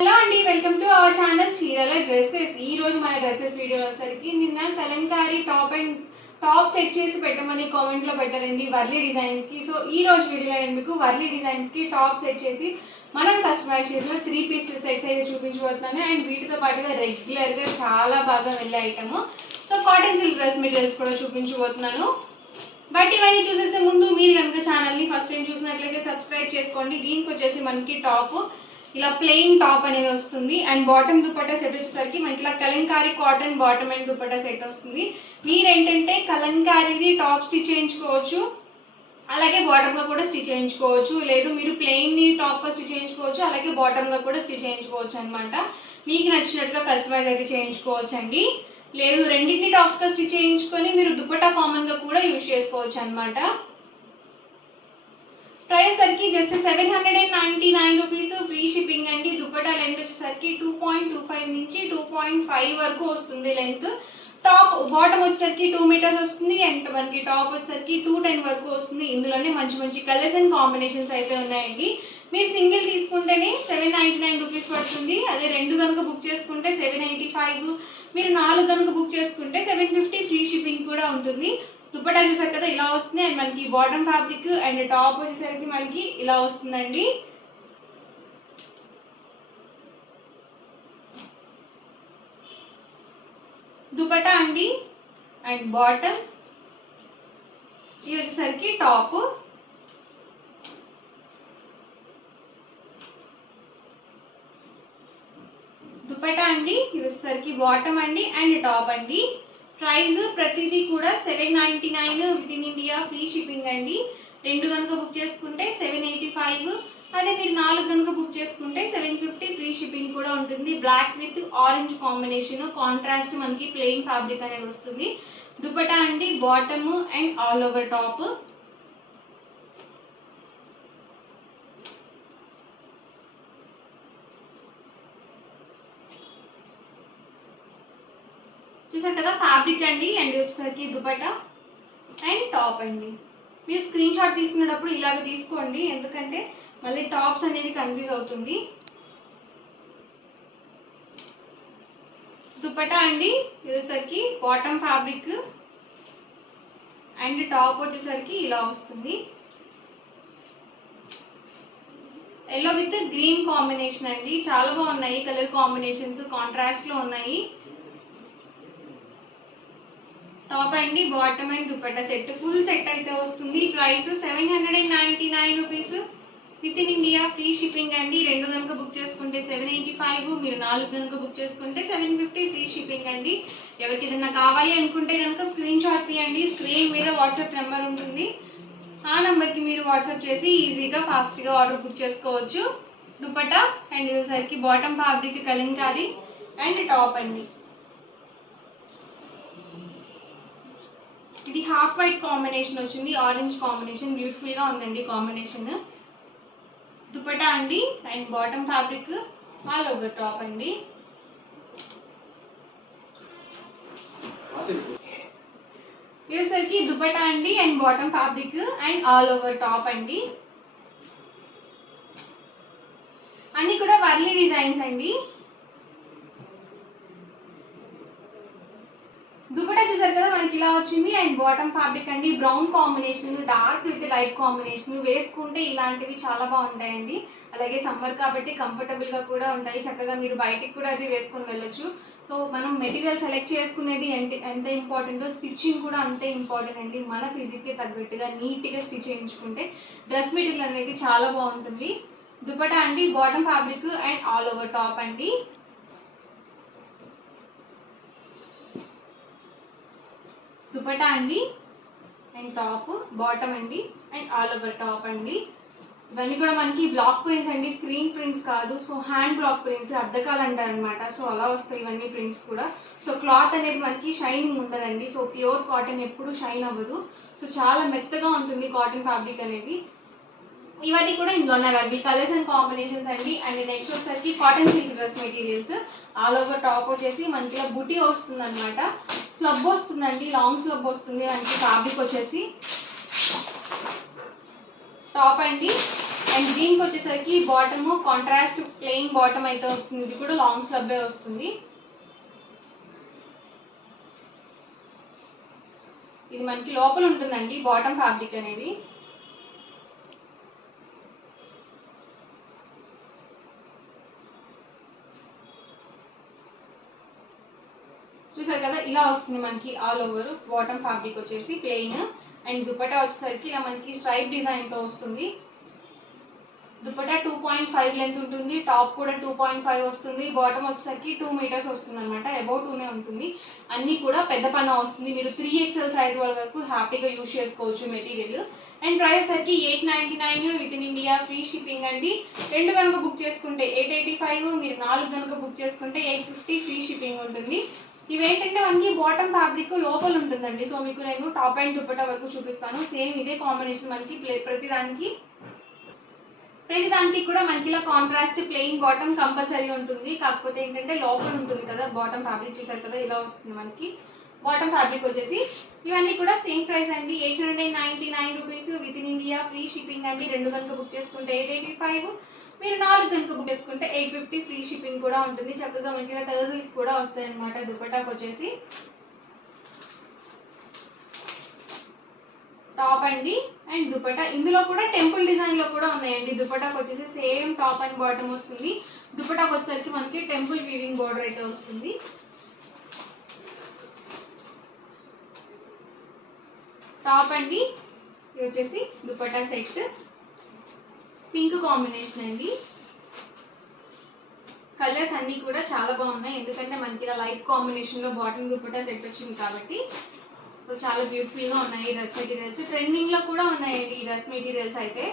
Hello అండి, welcome to our channel చీరల dresses. ఈ రోజు మన డ్రెస్సెస్ వీడియో వచ్చేసరికి నిన్న కలంకారీ టాప్ సెట్ చేసి పెట్టమని కామెంట్లో పెట్టారండి వర్లీ డిజైన్స్కి. సో ఈ రోజు వీడియోలో నేను మీకు వర్లీ డిజైన్స్కి టాప్ సెట్ చేసి మనం కస్టమైజ్ చేసిన 3 పీస్ సెట్స్ అయితే చూపించబోతున్నాను. అండ్ వీటితో పాటుగా రెగ్యులర్గా చాలా బాగా వెళ్ళే item so cotton silk dress materials కూడా చూపించబోతున్నాను. బట్ ఇవన్నీ చూసేసే ముందు మీరు కనుక ఛానల్ని ఫస్ట్ టైం చూసినట్లయితే సబ్స్క్రైబ్ చేసుకోండి. దీనికి వచ్చేసి మనకి టాప్ ఇలా ప్లెయిన్ టాప్ అనేది వస్తుంది. అండ్ బాటమ్ దుపట్టా సెట్ వచ్చేసరికి మనకి ఇలా Kalamkari cotton bottom and dupatta set వస్తుంది. మీరేంటంటే కలంకారీది టాప్ స్టిచ్ చేయించుకోవచ్చు, అలాగే బాటమ్గా కూడా స్టిచ్ చేయించుకోవచ్చు. లేదు మీరు ప్లెయిన్ని టాప్గా స్టిచ్ చేయించుకోవచ్చు, అలాగే బాటమ్గా కూడా స్టిచ్ చేయించుకోవచ్చు అనమాట. మీకు నచ్చినట్టుగా కస్టమైజ్ అయితే చేయించుకోవచ్చు అండి. లేదు రెండింటిని టాప్స్గా స్టిచ్ చేయించుకొని మీరు దుపట్టా కామన్గా కూడా యూజ్ చేసుకోవచ్చు అనమాట. ప్రైస్ సరికి జస్ట్ 799 రూపీస్, ఫ్రీ షిప్పింగ్ అండి. దుపట్టా లెంత్ వచ్చేసరికి 2.25 నుంచి 2.5 వరకు వస్తుంది లెంత్. టాప్ బాటమ్ వచ్చేసరికి 2 మీటర్స్ వస్తుంది. అండ్ మనకి టాప్ వచ్చేసరికి 210 వరకు వస్తుంది. ఇందులోనే మంచి మంచి కలర్స్ అండ్ కాంబినేషన్స్ అయితే ఉన్నాయండి. మీరు సింగిల్ తీసుకుంటేనే 799 రూపీస్ పడుతుంది. అదే రెండు కనుక బుక్ చేసుకుంటే 785, మీరు 4 కనుక బుక్ చేసుకుంటే 750 ఫ్రీ షిప్పింగ్ కూడా ఉంటుంది. దుపట్టా చూసారు కదా ఇలా వస్తుంది. అండ్ మనకి బాటమ్ ఫ్యాబ్రిక్ అండ్ టాప్ వచ్చేసరికి మనకి ఇలా వస్తుందండి. దుపట్టా అండి అండ్ బాటమ్, ఇది వచ్చేసరికి టాప్. దుపట్టా అండి, ఇది వచ్చేసరికి బాటమ్ అండి అండ్ టాప్ అండి. ప్రైస్ ప్రతిదీ కూడా 799 with in India, free shipping అండి. రెండు కనుక బుక్ చేసుకుంటే 785, అదే మీరు 4 కనుక బుక్ చేసుకుంటే 750 ఫ్రీ షిప్పింగ్ కూడా ఉంటుంది. Black with orange combination contrast మనకి ప్లెయిన్ ఫ్యాబ్రిక్ అనేది వస్తుంది. దుపట్టా అండి bottom and all over top. చూసారు కదా ఫ్యాబ్రిక్ అండి అండ్ వచ్చేసరికి దుపట్టా అండ్ టాప్ అండి. మీరు స్క్రీన్ షాట్ తీసుకునేటప్పుడు ఇలాగ తీసుకోండి, ఎందుకంటే మళ్ళీ టాప్స్ అనేవి కన్ఫ్యూజ్ అవుతుంది. దుపట్టా అండి, ఇది వచ్చేసరికి బాటమ్ ఫ్యాబ్రిక్ అండ్ టాప్ వచ్చేసరికి ఇలా వస్తుంది. ఎల్లో విత్ గ్రీన్ కాంబినేషన్ అండి, చాలా బాగున్నాయి కలర్ కాంబినేషన్స్, కాంట్రాస్ట్లో ఉన్నాయి. టాప్ అండి bottom and dupatta set, full set అయితే వస్తుంది. Price 799 rupees with in India, free shipping అండి. రెండు కనుక బుక్ చేసుకుంటే 785, మీరు 4 కనుక బుక్ చేసుకుంటే 750 ఫ్రీ షిప్పింగ్ అండి. ఎవరికి ఏదైనా కావాలి అనుకుంటే కనుక స్క్రీన్ షాట్ తీయండి. స్క్రీన్ మీద వాట్సాప్ నెంబర్ ఉంటుంది, ఆ నెంబర్కి మీరు వాట్సాప్ చేసి ఈజీగా ఫాస్ట్గా ఆర్డర్ బుక్ చేసుకోవచ్చు. దుపట్టా అండ్ సరికి bottom fabric Kalamkari and top అండి. ఇది హాఫ్ వైట్ కాంబినేషన్ వచ్చింది, ఆరెంజ్ కాంబినేషన్, బ్యూటిఫుల్గా ఉందండి కాంబినేషన్. దుపట్టా అండి and bottom fabric all over top అండి. ఇదేసరికి దుపట్టా అండి and bottom fabric and all over top అండి. అన్ని కూడా వర్లీ డిజైన్స్ అండి. దుపట్టా చూసారు కదా మనకి ఇలా వచ్చింది. అండ్ బాటమ్ ఫ్యాబ్రిక్ అండి brown combination, dark with light combination. వేసుకుంటే ఇలాంటివి చాలా బాగుంటాయండి. అలాగే సమ్మర్ కాబట్టి కంఫర్టబుల్గా కూడా ఉంటాయి, చక్కగా మీరు బయటికి కూడా అది వేసుకొని వెళ్ళొచ్చు. సో మనం మెటీరియల్ సెలెక్ట్ చేసుకునేది ఎంత ఇంపార్టెంటో స్టిచ్చింగ్ కూడా అంతే ఇంపార్టెంట్ అండి. మన ఫిజిక్కి తగ్గట్టుగా నీట్గా స్టిచ్ చేయించుకుంటే డ్రెస్ మెటీరియల్ అనేది చాలా బాగుంటుంది. దుపట్టా అండి bottom fabric and all over top అండి. దుపట్టా అండి అండ్ టాప్, బాటమ్ అండి అండ్ ఆల్ ఓవర్ టాప్ అండి. ఇవన్నీ కూడా మనకి బ్లాక్ ప్రింట్స్ అండి, స్క్రీన్ ప్రింట్స్ కాదు. సో హ్యాండ్ బ్లాక్ ప్రింట్స్, అద్దకాలు అంటారు అనమాట. సో అలా వస్తాయి ఇవన్నీ ప్రింట్స్ కూడా. సో క్లాత్ అనేది మనకి షైనింగ్ ఉంటుందండి. సో ప్యూర్ కాటన్ ఎప్పుడు షైన్ అవ్వదు. సో చాలా మెత్తగా ఉంటుంది కాటన్ ఫ్యాబ్రిక్ అనేది. ఇవన్నీ కూడా ఇందులోనే అవైలబుల్ కలర్స్ అండ్ కాంబినేషన్స్ అండి. అండ్ నెక్స్ట్ వచ్చేసరికి cotton silk dress materials. All over top వచ్చేసి మనకి ఇలా బుటీ వస్తుంది అనమాట, స్లబ్ వస్తుందండి, లాంగ్ స్లబ్ వస్తుంది. మనకి ఫ్యాబ్రిక్ వచ్చేసి టాప్ అండి అండ్ దీనికి వచ్చేసరికి బాటమ్ కాంట్రాస్ట్ ప్లెయిన్ బాటమ్ అయితే వస్తుంది. ఇది కూడా లాంగ్ స్లబ్బే వస్తుంది. ఇది మనకి లోపల ఉంటుందండి బాటమ్ ఫ్యాబ్రిక్ అనేది. చూసారు కదా, ఇలా వస్తుంది మనకి ఆల్ ఓవర్. బాటమ్ ఫ్యాబ్రిక్ వచ్చేసి ప్లెయిన్ అండ్ దుపట్టా వచ్చేసరికి ఇలా మనకి స్ట్రైప్ డిజైన్తో వస్తుంది. దుపట్టా 2.5 లెంత్ ఉంటుంది, టాప్ కూడా 2.5 వస్తుంది, బాటమ్ వచ్చేసరికి 2 మీటర్స్ వస్తుంది అనమాట, అబౌట్ 2నే ఉంటుంది. అన్నీ కూడా పెద్ద పన్నా వస్తుంది. మీరు 3XL సైజ్ వాళ్ళ వరకు హ్యాపీగా యూజ్ చేసుకోవచ్చు మెటీరియల్. అండ్ ప్రైస్ సరికి 899 with in India, free shipping అండి. 2 కనుక బుక్ చేసుకుంటే 885, మీరు 4 కనుక బుక్ చేసుకుంటే 850 ఫ్రీ షిప్పింగ్ ఉంటుంది. ఇవేంటంటే మనకి బాటమ్ ఫ్యాబ్రిక్ లోపల ఉంటుందండి. సో మీకు నేను టాప్ అండ్ దుపట్టా వరకు చూపిస్తాను. సేమ్ ఇదే కాంబినేషన్ మనకి ప్రతిదానికి కూడా మనకి ఇలా కాంట్రాస్ట్ ప్లెయిన్ బాటమ్ కంపల్సరీ ఉంటుంది. కాకపోతే ఏంటంటే లోపల ఉంటుంది కదా బాటమ్ ఫ్యాబ్రిక్, చూసారు కదా ఇలా వస్తుంది మనకి బాటమ్ ఫ్యాబ్రిక్ వచ్చేసి. ఇవన్నీ కూడా సేమ్ ప్రైస్ అండి, 899 rupees with in India, free shipping అండి. 2 కనుక బుక్ చేసుకుంటే 885, మీరు 4 కనుక బుక్ చేసుకుంటే 850 ఫ్రీ షిప్పింగ్ కూడా ఉంటుంది. చక్కగా మనకి ఇలా టర్జిల్స్ కూడా వస్తాయి అనమాట దుపట్టాకి వచ్చేసి. టాప్ అండి అండ్ దుపట్టా, ఇందులో కూడా టెంపుల్ డిజైన్ లో కూడా ఉన్నాయండి. దుపట్టాకి వచ్చేసి సేమ్ టాప్ అండ్ బాటమ్ వస్తుంది. దుపట్టాకి వచ్చేసరికి మనకి టెంపుల్ వీవింగ్ బోర్డర్ అయితే వస్తుంది. టాప్ అండి, ఇది వచ్చేసి దుపట్టా సెట్, పింక్ కాంబినేషన్ అండి. కలర్స్ అన్నీ కూడా చాలా బాగున్నాయి, ఎందుకంటే మనకి ఇలా లైట్ కాంబినేషన్లో బాటమ్ దుపట్టా సెట్ వచ్చింది కాబట్టి. సో చాలా బ్యూటిఫుల్గా ఉన్నాయి ఈ డ్రెస్ మెటీరియల్స్. ట్రెండింగ్లో కూడా ఉన్నాయండి ఈ డ్రెస్ మెటీరియల్స్ అయితే.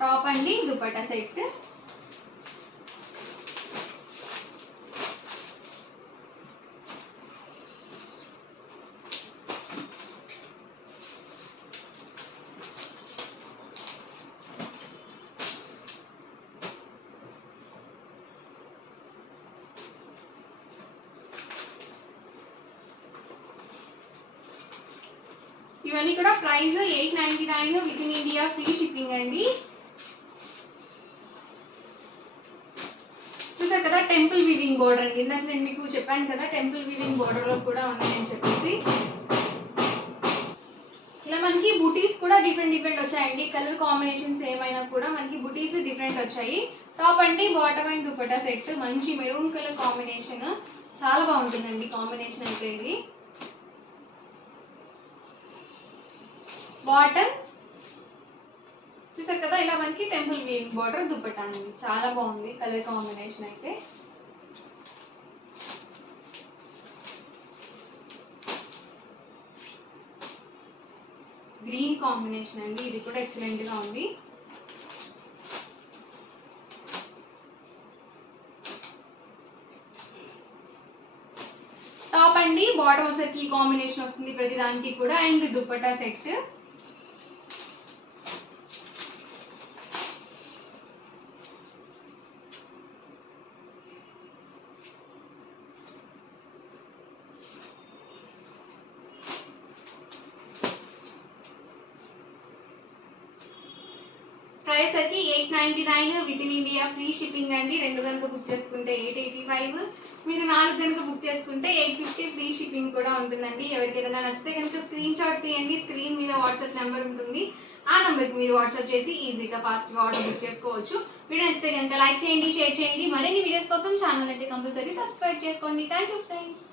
టాప్ అండి దుపట్టా సెట్. ఇవన్నీ కూడా price 899 with in India, free shipping అండి. చూసారు కదా టెంపుల్ వీవింగ్ బోర్డర్ అండి. ఇందాక నేను మీకు చెప్పాను కదా టెంపుల్ వీవింగ్ బోర్డర్లో కూడా ఉన్నాయని చెప్పేసి. ఇలా మనకి బుటీస్ కూడా డిఫరెంట్ వచ్చాయండి. కలర్ కాంబినేషన్స్ ఏమైనా కూడా మనకి బుటీస్ డిఫరెంట్ వచ్చాయి. టాప్ అండి బాటమ్ అండ్ దుపట్టా సెట్, మంచి మెరూన్ కలర్ కాంబినేషన్, చాలా బాగుంటుందండి కాంబినేషన్ అయితే ఇది. బాటమ్ చూసారు కదా ఇలా మనకి టెంపుల్ వీవింగ్ బార్డర్ దుపట్టా అండి, చాలా బాగుంది కలర్ కాంబినేషన్ అయితే. గ్రీన్ కాంబినేషన్ అండి, ఇది కూడా ఎక్సలెంట్గా ఉంది. టాప్ అండి బాటమ్ వచ్చేసరికి ఈ కాంబినేషన్ వస్తుంది ప్రతి దానికి కూడా. అండ్ దుపట్టా సెట్, ప్రైస్ అయితే 899 with in India, free shipping అండి. 2 కనుక బుక్ చేసుకుంటే 885, మీరు 4 కనుక బుక్ చేసుకుంటే 850 ఫ్రీ షిప్పింగ్ కూడా ఉంటుందండి. ఎవరికి ఏదైనా నచ్చితే కనుక స్క్రీన్ షాట్ తీయండి, స్క్రీన్ మీద వాట్సాప్ నెంబర్ ఉంటుంది, ఆ నెంబర్కి మీరు వాట్సాప్ చేసి ఈజీగా ఫాస్ట్గా ఆర్డర్ బుక్ చేసుకోవచ్చు. వీడియో నచ్చితే కనుక లైక్ చేయండి, షేర్ చేయండి. మరిన్ని వీడియోస్ కోసం ఛానల్ అయితే కంపల్సరీ సబ్స్క్రైబ్ చేసుకోండి. Thank you friends.